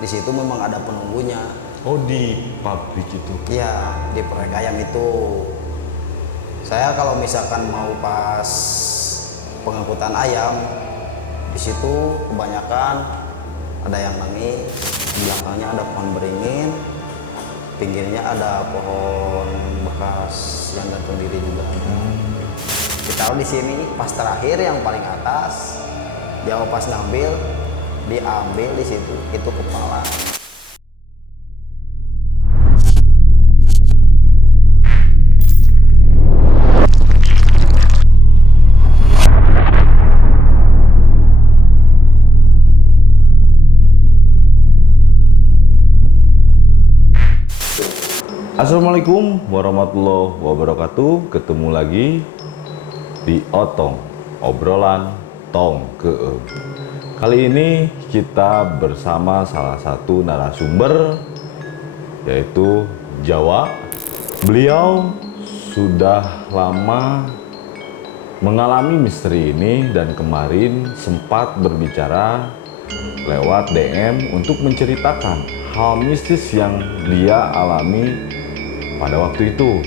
Di situ memang ada penunggunya. Oh, di pabrik itu. Iya, di proyek ayam itu. Saya kalau misalkan mau pas pengangkutan ayam, di situ kebanyakan ada yang nangis, belakangnya ada pohon beringin, pinggirnya ada pohon bekas yang gantung diri juga. Ditaruh di sini, pas terakhir yang paling atas, dia pas ngambil, diambil di situ, itu kepala. Assalamualaikum warahmatullahi wabarakatuh. Ketemu lagi di Otong, obrolan Tong Keem. Kali ini kita bersama salah satu narasumber, yaitu Jawa. Beliau sudah lama mengalami misteri ini dan kemarin sempat berbicara lewat DM untuk menceritakan hal mistis yang dia alami pada waktu itu.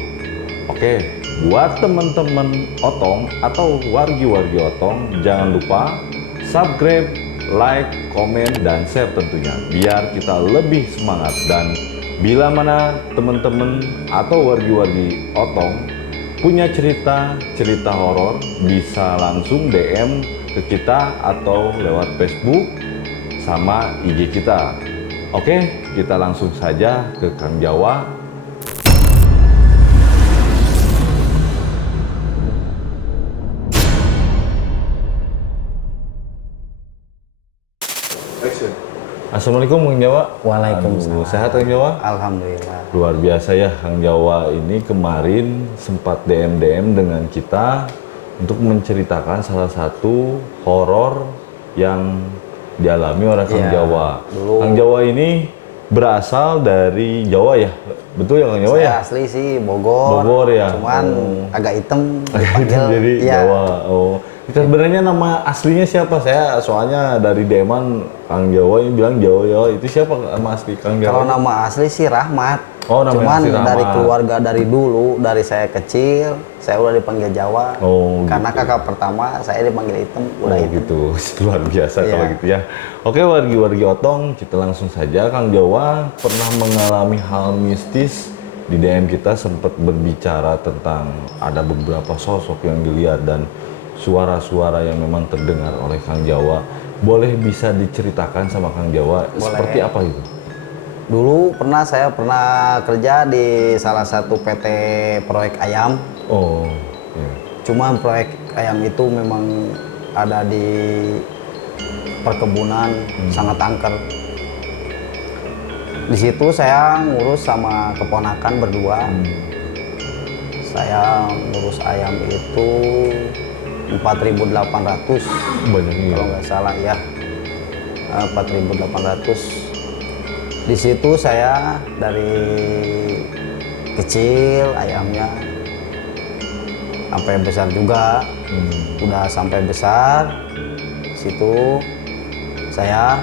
Oke, buat teman-teman Otong atau wargi-wargi Otong, jangan lupa subscribe, like, komen, dan share tentunya, biar kita lebih semangat. Dan bila mana teman-teman atau wargi-wargi Otong punya cerita horor, bisa langsung DM ke kita atau lewat Facebook sama IG kita. Oke, kita langsung saja ke Kang Jawa. Assalamualaikum Kang Jawa. Waalaikumsalam. Aduh, sehat Kang Jawa? Alhamdulillah. Luar biasa ya Kang Jawa ini kemarin sempat DM dengan kita untuk menceritakan salah satu horor yang dialami oleh Kang Iya, Jawa. dulu. Kang Jawa ini berasal dari Jawa ya? Betul ya Kang Jawa Saya ya? asli sih Bogor. Bogor ya? Cuman Oh. agak hitam. Itu jadi Iya. Jawa. Oh. Itu sebenarnya nama aslinya siapa? Saya soalnya dari Deman Kang Jawa ini bilang Jawa. Itu siapa nama asli Kang Jawa? Kalau nama asli sih Rahmat. Oh, nama Cuman asli Rahmat. dari keluarga dari dulu, dari saya kecil, saya udah dipanggil Jawa. Oh, Karena gitu. kakak pertama saya dipanggil hitam, udah hitam. gitu. Luar biasa Iya. kalau gitu ya. Oke, wargi-wargi Otong, kita langsung saja. Kang Jawa pernah mengalami hal mistis. Di DM kita sempat berbicara tentang ada beberapa sosok yang dilihat dan suara-suara yang memang terdengar oleh Kang Jawa. Boleh bisa diceritakan sama Kang Jawa Boleh. seperti apa itu? Dulu saya pernah kerja di salah satu PT proyek ayam. Oh, ya. Cuma proyek ayam itu memang ada di perkebunan, sangat angker. Di situ saya ngurus sama keponakan berdua. Saya ngurus ayam itu 4.800 Banyaknya ya. kalau nggak salah ya. 4.800. Di situ saya dari kecil ayamnya sampai besar juga. Udah sampai besar, situ saya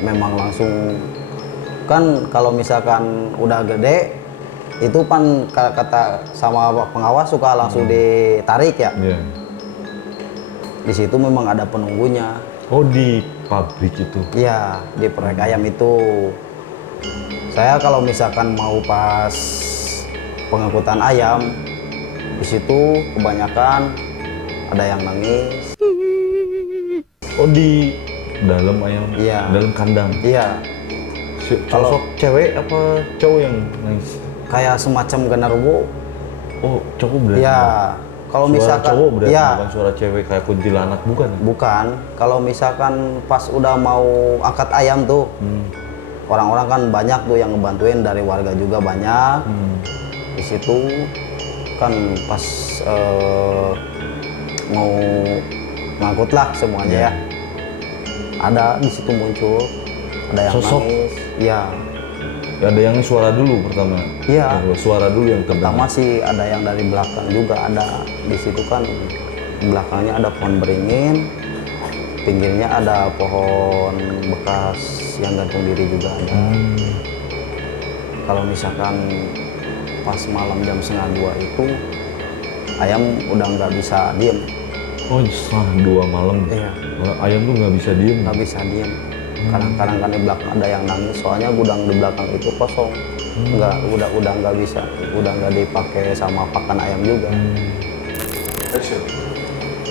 memang langsung, kan kalau misalkan udah gede itu kan kata sama pengawas suka langsung ditarik ya. Iya. Di situ memang ada penunggunya. Oh, di pabrik itu. Iya, di proyek ayam itu. Saya kalau misalkan mau pas pengangkutan ayam, di situ kebanyakan ada yang nangis. Oh, di dalam ayam. Iya. Dalam kandang. Iya, Sosok cewek apa cowok yang nangis? kayak semacam genderuwo. Oh, cowok berarti. Iya, kalau Suara misalkan cowok berarti, iya, bukan suara cewek kayak kuntilanak, bukan? bukan. Kalau misalkan pas udah mau angkat ayam tuh, orang-orang kan banyak tuh yang ngebantuin, dari warga juga banyak. Di situ kan pas mau ngangkut lah semuanya ya. Ada di situ muncul, ada yang Sosok? nangis. Iya, Ya, ada yang suara dulu pertama. Iya. Suara dulu yang pertama terdengar. sih ada yang dari belakang juga ada. Di situ kan belakangnya ada pohon beringin, pinggirnya ada pohon bekas yang gantung diri juga ada. Kalau misalkan pas malam jam setengah 2 itu ayam udah nggak bisa diem. Oh, setengah 2 malam. Iya. Ayam tuh nggak bisa diem. Nggak bisa diem. Kadang-kadang kan di belakang ada yang nangis, soalnya gudang di belakang itu kosong. Nggak, udah nggak bisa, udah nggak dipakai sama pakan ayam juga.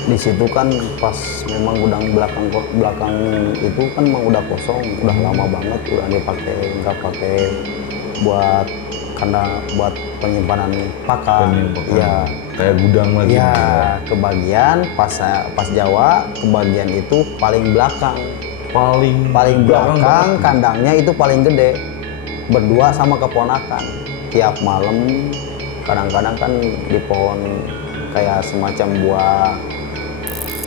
Di situ kan pas memang gudang belakang itu kan memang udah kosong, udah lama banget, udah dipakai, nggak pakai buat karena buat penyimpanan pakan. Iya. Kayak gudang lagi. Iya, kebagian pas Jawa kebagian itu paling belakang. Paling belakang kandangnya itu paling gede, berdua sama keponakan. Tiap malam kadang-kadang kan di pohon kayak semacam buah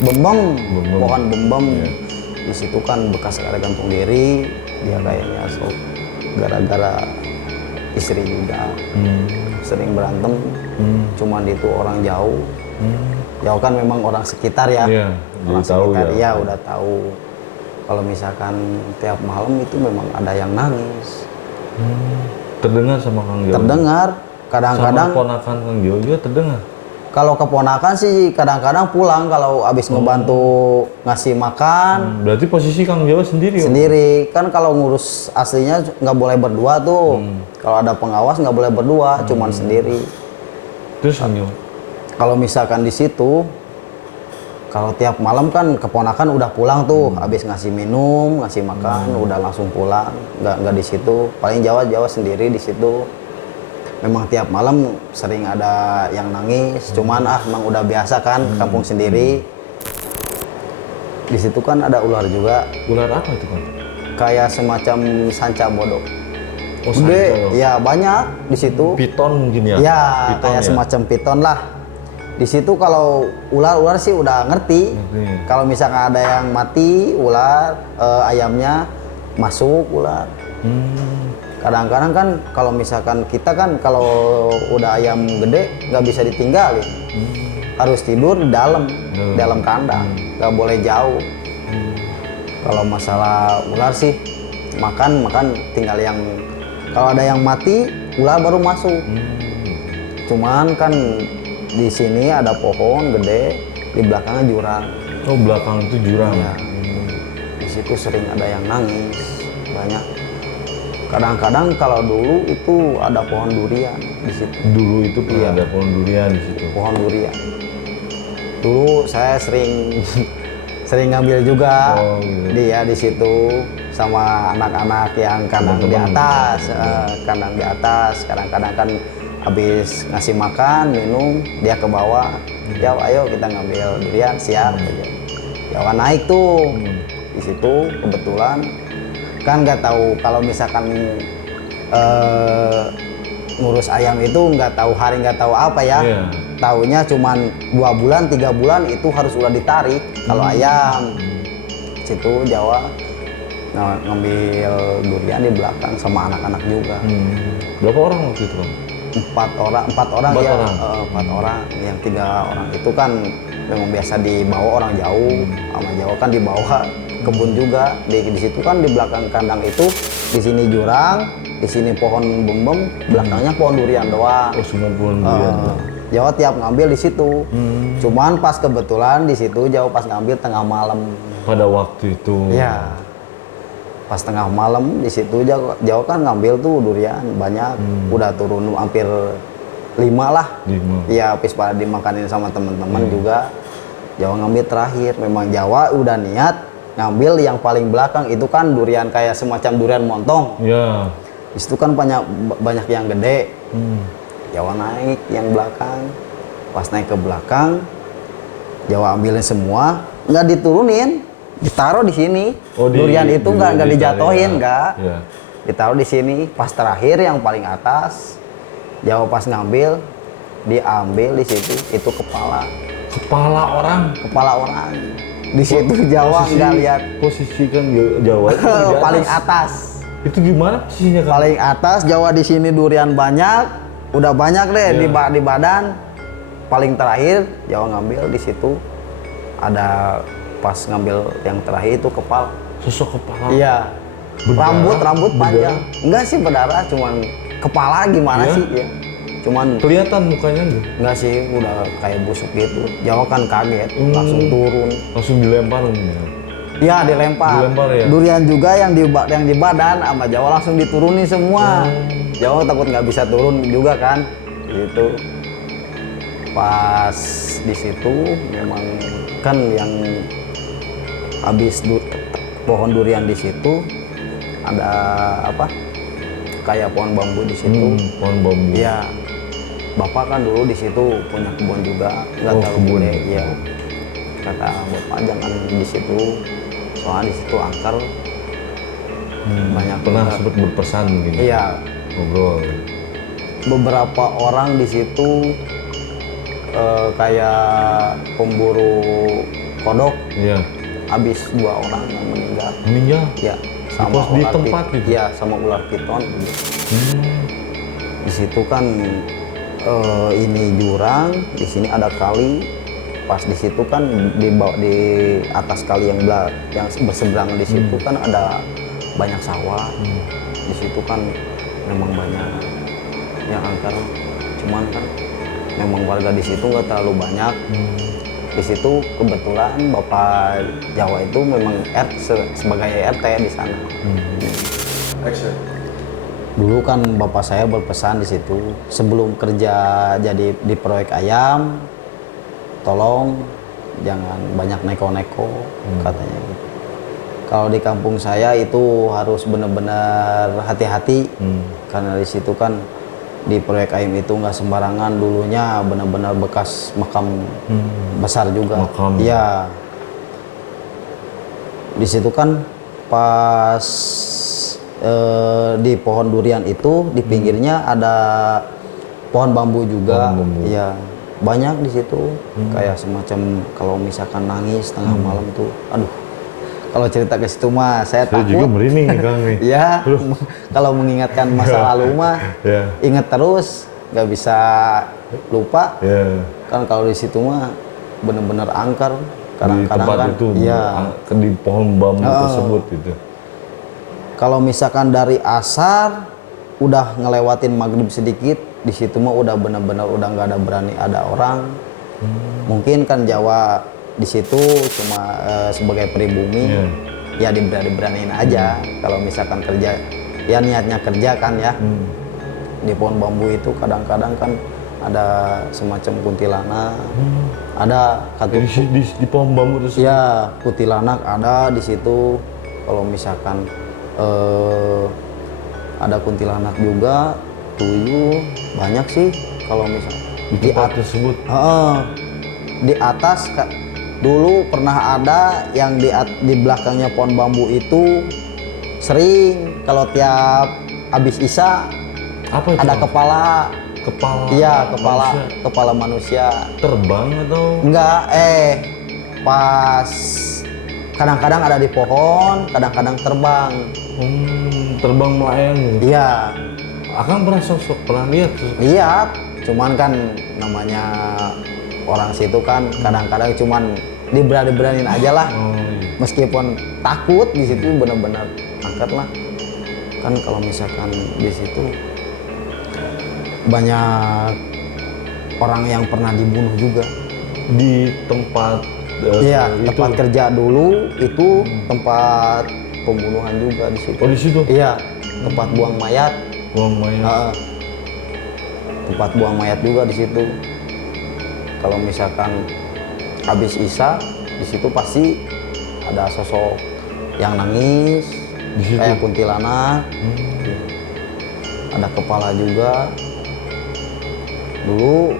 bembem. Pohon bembem. Iya. Di situ kan bekas ada gantung diri, dia kayaknya sok gara-gara istri juga sering berantem. Cuman itu orang jauh. Jauh kan memang orang sekitar ya. Iya, Orang jadi tahu sekitar ya. ya udah tahu. Kalau misalkan tiap malam itu memang ada yang nangis. Terdengar sama Kang Jo. Terdengar kadang-kadang. Sama keponakan Kang Jo juga terdengar. Kalau keponakan sih kadang-kadang pulang kalau habis ngebantu ngasih makan. Berarti posisi Kang Jawa sendiri. Om? Sendiri kan, kalau ngurus aslinya nggak boleh berdua tuh. Kalau ada pengawas nggak boleh berdua, cuman sendiri. Terus Kang Jo? Kalau misalkan di situ, kalau tiap malam kan keponakan udah pulang tuh, habis ngasih minum, ngasih makan, udah langsung pulang, nggak di situ. Paling Jawa sendiri di situ. Memang tiap malam sering ada yang nangis, cuman emang udah biasa kan, kampung sendiri. Di situ kan ada ular juga, Ular apa itu Kang? kayak semacam sanca bodok. Oh, Gede, sanca. ya banyak di situ. Piton mungkin ya? Ya, Piton kayak semacam piton lah. Di situ kalau ular sih udah ngerti. Kalau misalkan ada yang mati ular, ayamnya masuk ular. Kadang-kadang kan kalau misalkan kita kan kalau udah ayam gede nggak bisa ditinggalin, harus tidur di dalam kandang, nggak boleh jauh. Kalau masalah ular sih makan tinggal yang, kalau ada yang mati ular baru masuk. Cuman kan di sini ada pohon gede, di belakangnya jurang. Oh, belakang itu jurang. Ya. Di situ sering ada yang nangis, banyak. Kadang-kadang kalau dulu itu ada pohon durian di situ. Dulu itu pernah Iya. ada pohon durian di situ. Pohon durian. Dulu saya sering sering ngambil juga. Oh, gitu. Dia di situ sama anak-anak yang kandang di Teman-teman. atas, kandang di atas. Kadang-kadang kan habis ngasih makan, minum, dia ke bawah. Ya, ayo kita ngambil durian, siap. Jawa naik tuh. Di situ kebetulan kan nggak tahu kalau misalkan ngurus ayam itu nggak tahu hari, nggak tahu apa ya. Iya. Taunya cuman 2 bulan 3 bulan itu harus udah ditarik kalau ayam. Situ Jawa ngambil durian di belakang sama anak-anak juga. Berapa orang waktu itu Kang? 4 orang Empat ya. orang? 4 orang. Yang 3 orang itu kan memang biasa dibawa orang jauh. Sama Jawa kan dibawa kebun juga. Di situ kan di belakang kandang itu, di sini jurang, di sini pohon bembem, belakangnya pohon durian doang. Oh, semua pohon durian. Jawa tiap ngambil di situ. Cuman pas kebetulan di situ Jawa pas ngambil tengah malam. Pada waktu itu. Ya. Pas tengah malam di situ Jawa kan ngambil tuh durian banyak. Udah turun hampir 5 lah. 5. Iya, habis pada dimakanin sama teman-teman juga. Jawa ngambil terakhir. Memang Jawa udah niat ngambil yang paling belakang, itu kan durian kayak semacam durian montong. Ya. Di situ kan banyak yang gede. Jawa naik yang belakang. Pas naik ke belakang, Jawa ambilin semua, nggak diturunin, ditaruh di sini. Oh, durian itu nggak dijatuhin, ya. nggak. Ya. Ditaruh di sini. Pas terakhir yang paling atas, Jawa pas ngambil, diambil di situ, itu kepala Kepala orang. di situ. Jawa nggak lihat. Posisi kan Jawa itu di Paling atas. atas. Itu gimana posisinya Kang? Paling atas, Jawa di sini durian banyak, udah banyak deh di badan. Paling terakhir Jawa ngambil di situ, ada pas ngambil yang terakhir itu kepala. Sosok kepala. Iya, Berdarah? Rambut panjang. Enggak sih berdarah, cuman kepala gimana Iya? sih ya. Cuman Kelihatan mukanya nggak? enggak sih, udah kayak busuk gitu. Jawa kan kaget, langsung turun. Langsung dilempar mungkin. Ya dilempar. Dilempar ya? Durian juga yang di badan sama Jawa langsung diturunin semua. Jawa takut nggak bisa turun juga kan. Gitu. Pas di situ memang kan yang habis pohon durian di situ ada apa? Kayak pohon bambu di situ. Pohon bambu. Iya. Bapak kan dulu di situ punya kebun juga, nggak Oh, terlalu kebun. gede. Iya. Kata bapak jangan di situ, soalnya di situ angker banyak Pernah juga. sempat berpesan mungkin. Iya. Ngobrol. Beberapa orang di situ kayak pemburu kodok, Iya. habis 2 orang yang meninggal. Meninggal. Ya, Pos di tempat gitu? Iya, sama ular piton. Di situ kan ini jurang, di sini ada kali. Pas di situ kan di atas kali yang berseberangan di situ kan ada banyak sawah. Di situ kan memang banyak yang angker. Cuman kan memang warga di situ nggak terlalu banyak. Di situ kebetulan Bapak Jawa itu memang sebagai RT di sana. Dulu kan bapak saya berpesan di situ sebelum kerja jadi di proyek ayam, tolong jangan banyak neko-neko katanya gitu. Kalau di kampung saya itu harus benar-benar hati-hati karena di situ kan di proyek ayam itu nggak sembarangan, dulunya benar-benar bekas makam besar juga. Makam. Iya. Di situ kan pas di pohon durian itu di pinggirnya ada pohon bambu juga. Pohon bambu. Iya, banyak di situ. Kayak semacam kalau misalkan nangis tengah malam tuh, aduh. Kalau cerita ke situ mah saya Saya juga takut. merinding nih Kang nih. Ya, kalau mengingatkan masa lalu mah Ya. ingat terus, nggak bisa lupa. Ya. Kan kalau di situ mah bener-bener angker. Di Kadang-kadang tempat kan, itu iya. di pohon bambu tersebut gitu. Kalau misalkan dari asar udah ngelewatin maghrib sedikit, di situ mah udah bener-bener udah nggak ada berani ada orang. Mungkin kan Jawa di situ cuma sebagai pribumi, ya diberaniin aja. Kalau misalkan kerja, ya niatnya kerja kan ya. Di pohon bambu itu kadang-kadang kan ada semacam kuntilanak, ada Jadi di pohon bambu tersebut. ya kuntilanak ada di situ. Kalau misalkan ada kuntilanak juga, tuyul banyak sih. Kalau misal Di tempat tersebut. di atas dulu pernah ada yang di belakangnya pohon bambu itu sering kalau tiap habis isya Apa itu? ada Kang? kepala. Kepala. Iya, manusia. kepala manusia. Terbang atau? Enggak, pas kadang-kadang ada di pohon, kadang-kadang terbang. Terbang melayang gitu. Iya, Akang pernah pernah lihat sosok? lihat. Cuman kan namanya orang situ kan kadang-kadang cuman diberani-beraniin aja lah. Oh, iya. Meskipun takut di situ benar-benar angkat lah. Kan kalau misalkan di situ banyak orang yang pernah dibunuh juga. Di tempat Iya, itu. tempat kerja dulu itu tempat pembunuhan juga di situ. Oh, di situ. Iya, tempat buang mayat. Buang mayat. Tempat buang mayat juga di situ. Kalau misalkan habis isya di situ pasti ada sosok yang nangis, Di situ? kayak kuntilanak. Ada kepala juga. Dulu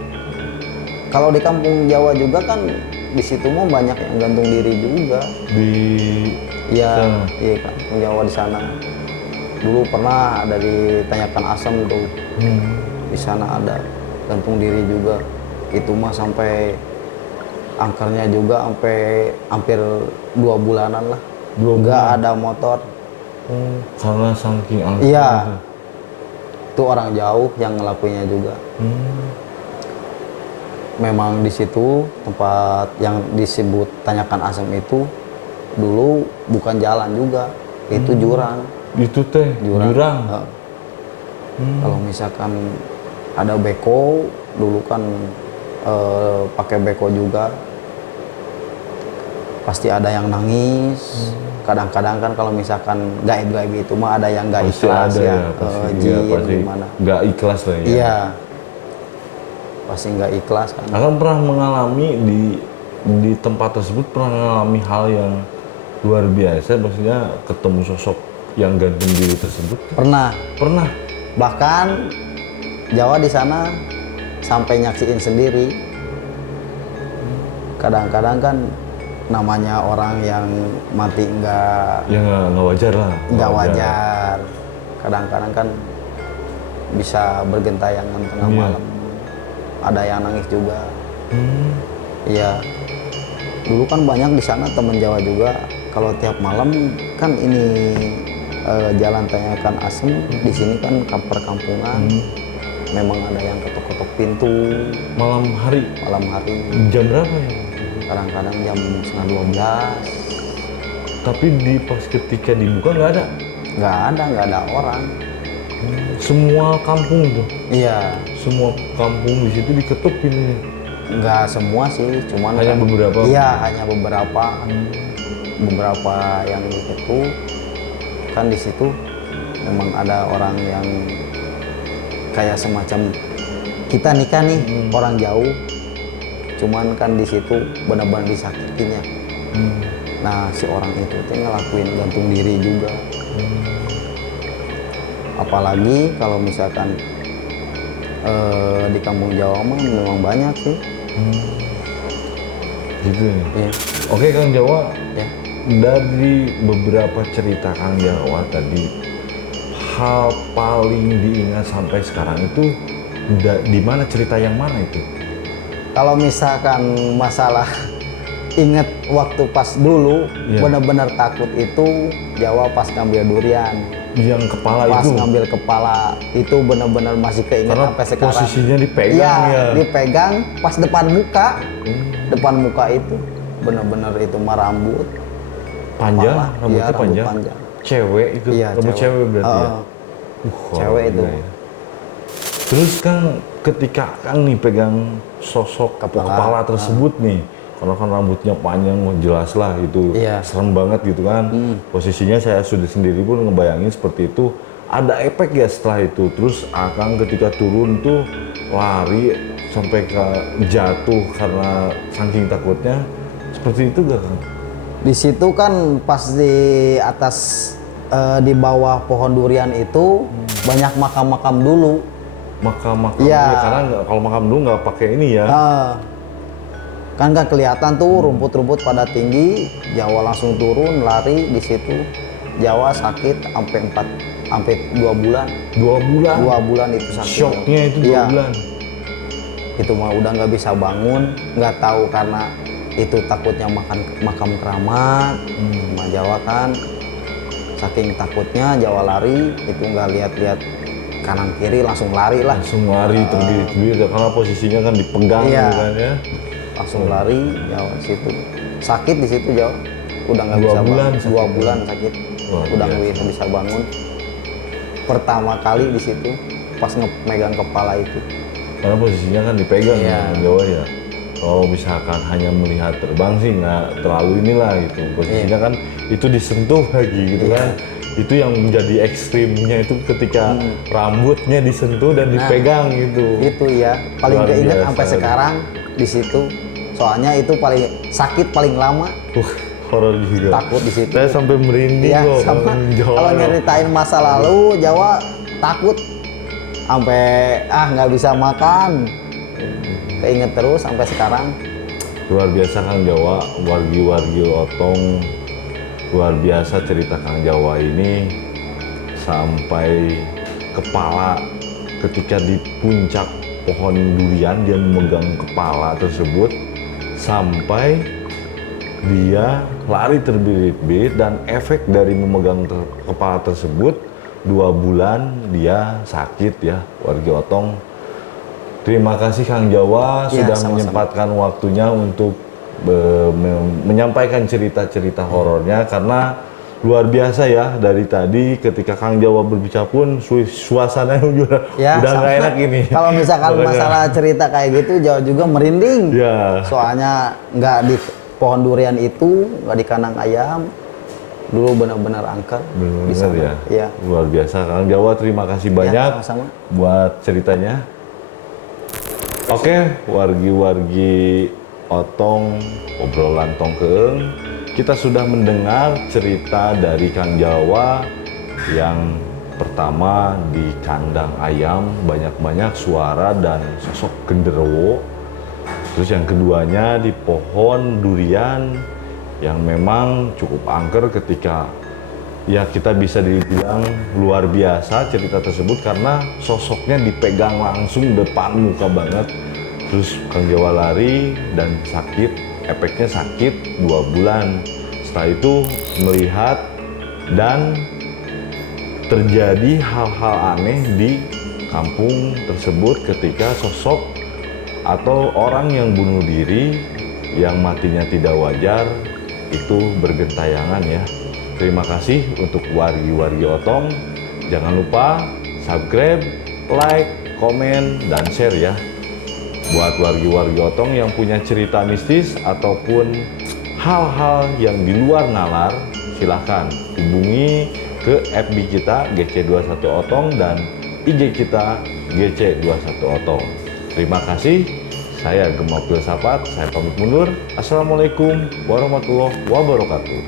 kalau di kampung Jawa juga kan di situ mah banyak yang gantung diri juga. Di Iya, sana. iya kampung Jawa di sana. Dulu pernah ada di Tanyakan Asem tuh. Di sana ada gantung diri juga. Itu mah sampai angkernya juga sampai hampir 2 bulanan lah. 2 Nggak bulan. ada motor. Karena saking angker. Iya. Itu orang jauh yang ngelakuinnya juga. Memang di situ tempat yang disebut Tanyakan Asem itu dulu bukan jalan juga, itu jurang. Itu teh jurang. Kalau misalkan ada beko, dulu kan pakai beko juga, pasti ada yang nangis. Kadang-kadang kan kalau misalkan gaib-gaib itu mah ada yang nggak Pasti ikhlas ada ya, pasti, jin pasti gimana. nggak ikhlas lah ya. Iya, pasti nggak ikhlas kan. Akan pernah mengalami di tempat tersebut pernah mengalami hal yang luar biasa, maksudnya ketemu sosok yang gantung diri tersebut? Pernah, Pernah. bahkan Jawa di sana sampai nyaksiin sendiri. Kadang-kadang kan namanya orang yang mati Ya nggak wajar lah. nggak wajar. Kadang-kadang kan bisa bergentayangan tengah Iya. malam. Ada yang nangis juga. Iya. Dulu kan banyak di sana temen Jawa juga. Kalau tiap malam kan ini jalan Tanyakan Asem. Di sini kan perkampungan. Memang ada yang ketok-ketok pintu Malam hari, malam hari. jam berapa ya? Kadang-kadang jam setengah 12. Tapi pas ketika dibuka nggak ada. Nggak ada orang. Semua kampung tuh, Iya. semua kampung di situ diketuk pintunya. Nggak semua sih, cuman Hanya kan- beberapa? Iya, hanya beberapa. Beberapa yang itu kan di situ memang ada orang yang kayak semacam kita nikah nih, orang jauh. Cuman kan di situ benar-benar disakitin ya. Nah, si orang itu tuh ngelakuin gantung diri juga. Apalagi kalau misalkan di kampung Jawa mah memang banyak sih. Gitu ya. Iya. Oke Kang Jawa, Ya. dari beberapa cerita Kang Jawa tadi, hal paling diingat sampai sekarang itu di mana, cerita yang mana itu? Kalau misalkan masalah inget waktu pas dulu Iya. benar-benar takut itu Jawa pas ngambil durian. Yang kepala Pas itu? ngambil kepala itu benar-benar masih keinget Karena sampai sekarang. posisinya dipegang Iya, ya. dipegang pas depan muka. Depan muka itu benar-benar itu mah rambut. Panjang, Kepala. rambutnya Iya, rambut panjang. panjang. Cewek itu, Iya, rambut cewek berarti ya? Heeh. Cewek itu. gila ya. Terus Kang, ketika Kang nih pegang sosok kepala tersebut nih, karena kan rambutnya panjang, wah jelas lah itu Iya. serem banget gitu kan. Posisinya saya sudah sendiri pun ngebayangin seperti itu. Ada efek ya setelah itu. Terus Akang ketika turun tuh lari sampai ke jatuh karena saking takutnya. Seperti itu gak Kang? Di situ kan pas di atas di bawah pohon durian itu banyak makam-makam dulu. Makam-makam Iya. ya, karena kalau makam dulu nggak pakai ini ya. Kan nggak kelihatan tuh rumput-rumput pada tinggi. Jawa langsung turun lari di situ. Jawa sakit sampai 2 bulan. 2 bulan. 2 bulan itu sakit. Shocknya itu 2 Iya. bulan. Itu mah udah nggak bisa bangun, nggak tahu karena itu takutnya makam keramat. Sama Jawa kan saking takutnya Jawa lari itu nggak lihat-lihat kanan kiri langsung lari lah, Langsung lari terbirit-birit karena posisinya kan dipegang Iya. gitu kan ya. langsung lari Jawa situ sakit di situ Jawa udah nggak 2 bisa bulan bangun. sakit. 2 bulan sakit Wah, udah biasa. nggak bisa bangun. Pertama kali di situ pas megang kepala itu. Karena posisinya kan dipegang Iya. ya Jawa ya. Kalau misalkan hanya melihat terbang sih nggak terlalu inilah gitu. Posisinya kan itu disentuh lagi gitu Iya. kan. Itu yang menjadi ekstrimnya itu ketika rambutnya disentuh dan dipegang gitu. Itu ya paling Luar keinget biasa. sampai sekarang di situ. Soalnya itu paling sakit paling lama, Horor juga. takut di situ. Saya sampai merinding Iya, loh sama Jawa. kalau nyeritain masa lalu Jawa takut sampai nggak bisa makan. Keinget terus sampai sekarang. Luar biasa Kang Jawa, wargi-wargi Otong, luar biasa cerita Kang Jawa ini sampai kepala ketika di puncak pohon durian dia memegang kepala tersebut sampai dia lari terbirit-birit dan efek dari memegang kepala tersebut 2 bulan dia sakit ya wargi Otong. Terima kasih Kang Jawa Ya, sudah sama-sama. menyempatkan waktunya untuk menyampaikan cerita-cerita horornya karena luar biasa ya dari tadi ketika Kang Jawa berbicara pun suasananya udah sama. nggak enak ini. Kalau misalkan Makanya- masalah cerita kayak gitu, Jawa juga merinding. Ya. Soalnya nggak di pohon durian itu, nggak di kandang ayam. Dulu benar-benar angker. di Benar sana. ya. Iya. Luar biasa Kang Jawa, terima kasih banyak sama-sama. buat ceritanya. Oke, wargi-wargi Otong obrolan Tongkeung, kita sudah mendengar cerita dari Kang Jawa yang pertama di kandang ayam banyak-banyak suara dan sosok genderuwo. Terus yang keduanya di pohon durian yang memang cukup angker ketika ya kita bisa dibilang luar biasa cerita tersebut karena sosoknya dipegang langsung depan muka banget. Terus Kang Jawa lari dan sakit, efeknya sakit 2 bulan. Setelah itu melihat dan terjadi hal-hal aneh di kampung tersebut ketika sosok atau orang yang bunuh diri yang matinya tidak wajar itu bergentayangan ya. Terima kasih untuk wargi-wargi Otong. Jangan lupa subscribe, like, komen, dan share ya. Buat wargi-wargi Otong yang punya cerita mistis ataupun hal-hal yang di luar nalar, silahkan hubungi ke FB kita GC21 Otong dan IG kita GC21 Otong. Terima kasih. Saya Gemma Filsafat, saya pamit mundur. Assalamualaikum warahmatullahi wabarakatuh.